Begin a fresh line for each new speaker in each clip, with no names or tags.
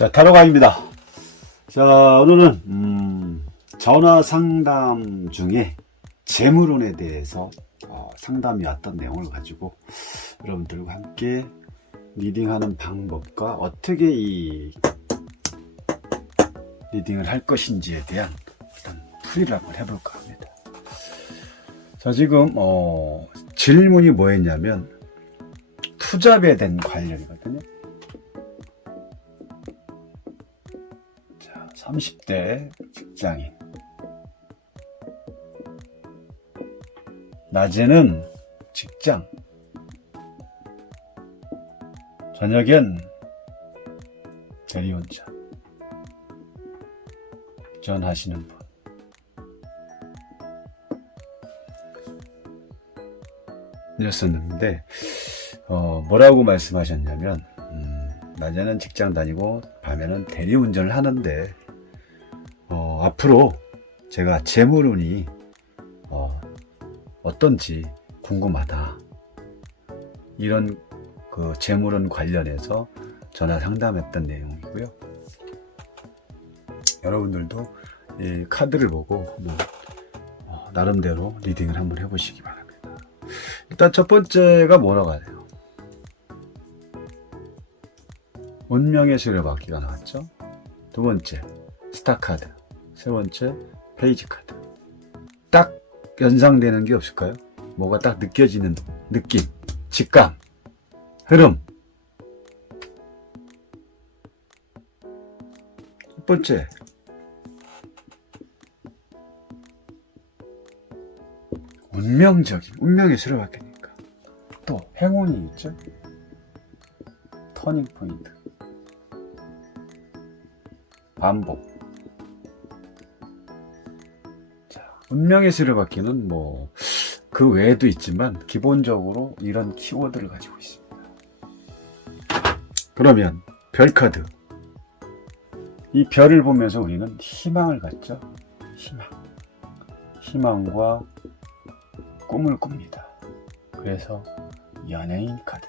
자, 타로강입니다. 자, 오늘은, 음, 전화 상담 중에 재물운에 대해서 어, 상담이 왔던 내용을 가지고 여러분들과 함께 리딩하는 방법과 어떻게 이 리딩을 할 것인지에 대한 어떤 풀이를 한번 해볼까 합니다. 자, 지금, 어, 질문이 뭐였냐면, 투잡에 대한 관련이거든요. 30대 직장인. 낮에는 직장. 저녁엔 대리운전. 전하시는 분. 이었었는데, 어, 뭐라고 말씀하셨냐면, 음, 낮에는 직장 다니고, 밤에는 대리운전을 하는데, 어, 앞으로 제가 재물운이, 어, 어떤지 궁금하다. 이런 그 재물운 관련해서 전화 상담했던 내용이고요. 여러분들도 이 카드를 보고 어, 나름대로 리딩을 한번 해보시기 바랍니다. 일단 첫 번째가 뭐라고 하네요. 운명의 수레바퀴가 나왔죠. 두 번째 스타 카드. 세 번째 페이지 카드. 딱 연상되는 게 없을까요? 뭐가 딱 느껴지는 느낌, 직감, 흐름. 첫 번째 운명적인 운명의 수레바퀴니까 또 행운이 있죠 터닝 포인트 반복 운명의 수레바퀴는 뭐 그 외에도 있지만 기본적으로 이런 키워드를 가지고 있습니다 그러면 별 카드 이 별을 보면서 우리는 희망을 갖죠 희망 희망과 꿈을 꿉니다. 그래서 연예인 카드.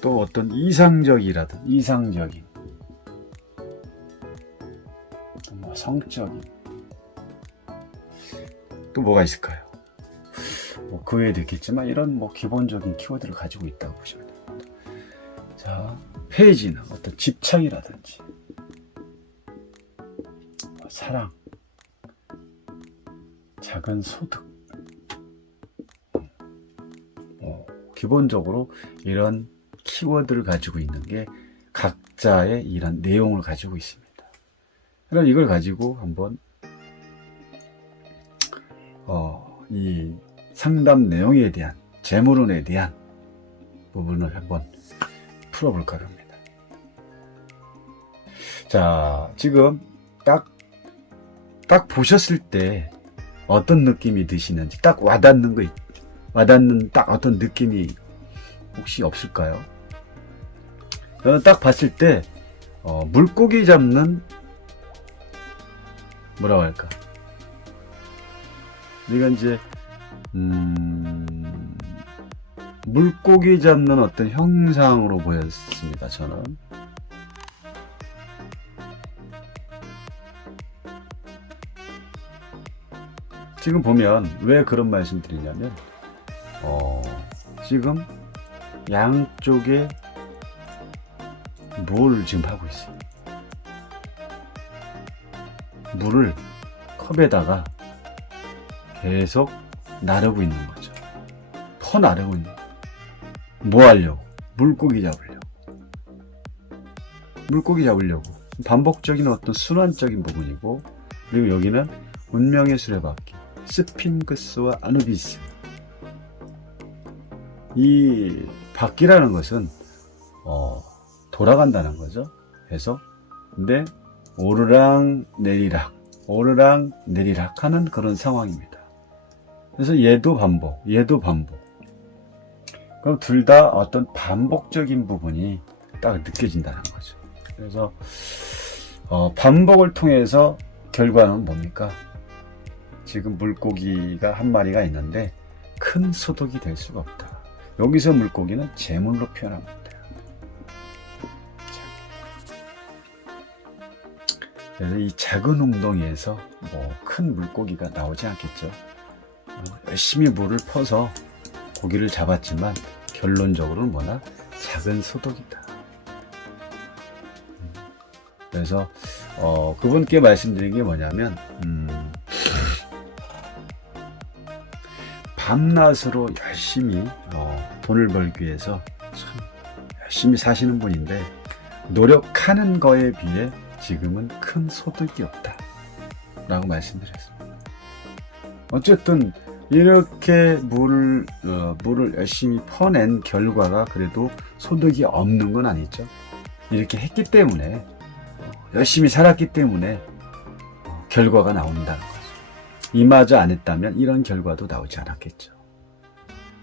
또 어떤 이상적이라든 이상적인 또뭐 성적인 또 뭐가 있을까요? 뭐 그 외에도 있겠지만 이런 뭐 기본적인 키워드를 가지고 있다고 보시면 됩니다. 자 페이지는 어떤 집착이라든지 뭐 사랑 작은 소득. 어, 기본적으로 이런 키워드를 가지고 있는 게 각자의 이런 내용을 가지고 있습니다. 그럼 이걸 가지고 한번 이 상담 내용에 대한 재물운에 대한 부분을 한번 풀어볼까 합니다. 자, 지금 딱, 딱 보셨을 때 어떤 느낌이 드시는지 딱 와닿는 거 있- 와닿는 딱 어떤 느낌이 혹시 없을까요? 저는 딱 봤을 때 어, 물고기 잡는 뭐라고 할까? 우리가 이제 음, 물고기 잡는 어떤 형상으로 보였습니다. 저는 지금 보면 왜 그런 말씀 드리냐면 어, 지금 양쪽에 뭘 지금 하고 있어요. 물을 컵에다가 계속 나르고 있는 거죠. 퍼 나르고 있는 거예요. 뭐 하려고? 물고기 잡으려고. 물고기 잡으려고. 반복적인 어떤 순환적인 부분이고, 그리고 여기는 운명의 수레바퀴. 스핑크스와 아누비스. 이 바퀴라는 것은 어, 돌아간다는 거죠. 그래서 근데 오르락 내리락, 오르락 내리락 하는 그런 상황입니다. 그래서 얘도 반복, 얘도 반복. 그럼 둘 다 어떤 반복적인 부분이 딱 느껴진다는 거죠. 그래서 어, 반복을 통해서 결과는 뭡니까? 지금 물고기가 한 마리가 있는데 큰 소독이 될 수가 없다. 여기서 물고기는 재물로 표현합니다. 이 작은 운동에서 뭐 큰 물고기가 나오지 않겠죠. 어, 열심히 물을 퍼서 고기를 잡았지만 결론적으로는 뭐나 작은 소독이다. 음, 그래서 어, 그분께 말씀드린 게 뭐냐면 음, 밤낮으로 열심히 어, 돈을 벌기 위해서 참 열심히 사시는 분인데 노력하는 거에 비해 지금은 큰 소득이 없다. 라고 말씀드렸습니다. 어쨌든 이렇게 물을 어, 물을 열심히 퍼낸 결과가 그래도 소득이 없는 건 아니죠. 이렇게 했기 때문에 어, 열심히 살았기 때문에 어, 결과가 나온다는 거죠. 이마저 안 했다면 이런 결과도 나오지 않았겠죠.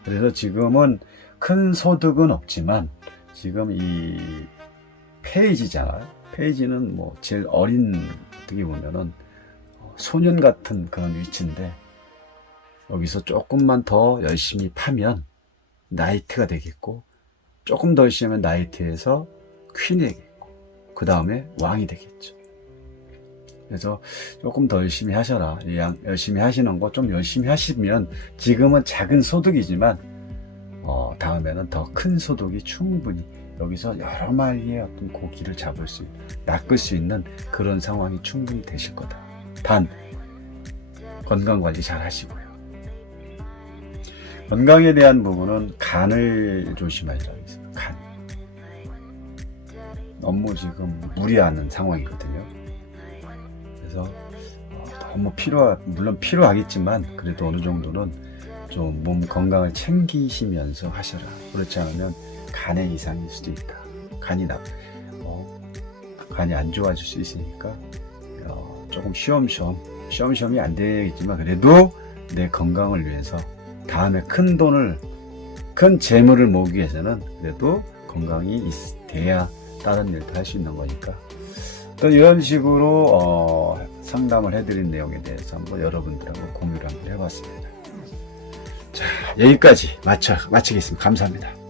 그래서 지금은 큰 소득은 없지만 지금 이 페이지잖아요. 페이지는 뭐 제일 어린 어떻게 보면은 어, 소년 같은 그런 위치인데 여기서 조금만 더 열심히 파면 나이트가 되겠고 조금 더 열심히 하면 나이트에서 퀸이 되겠고 그 다음에 왕이 되겠죠. 그래서 조금 더 열심히 하셔라. 열심히 하시는 거 좀 열심히 하시면 지금은 작은 소득이지만 어, 다음에는 더 큰 소득이 충분히 여기서 여러 마리의 어떤 고기를 잡을 수, 낚을 수 있는 그런 상황이 충분히 되실 거다. 단 건강 관리 잘 하시고요. 건강에 대한 부분은 간을 조심하시라고. 간. 너무 지금 무리하는 상황이거든요. 그래서 어, 너무 필요, 물론 필요하겠지만 그래도 어느 정도는 좀 몸 건강을 챙기시면서 하셔라. 그렇지 않으면 간에 이상일 수도 있다. 간이 나, 어, 간이 안 좋아질 수 있으니까 어, 조금 쉬엄쉬엄, 쉬엄쉬엄이 안 되겠지만 그래도 내 건강을 위해서 다음에 큰 돈을, 큰 재물을 모으기 위해서는 그래도 건강이 있- 돼야 다른 일도 할 수 있는 거니까. 또 이런 식으로 어, 상담을 해드린 내용에 대해서 한번 여러분들하고 공유를 한번 해봤습니다. 자, 여기까지 마쳐, 마치겠습니다. 감사합니다.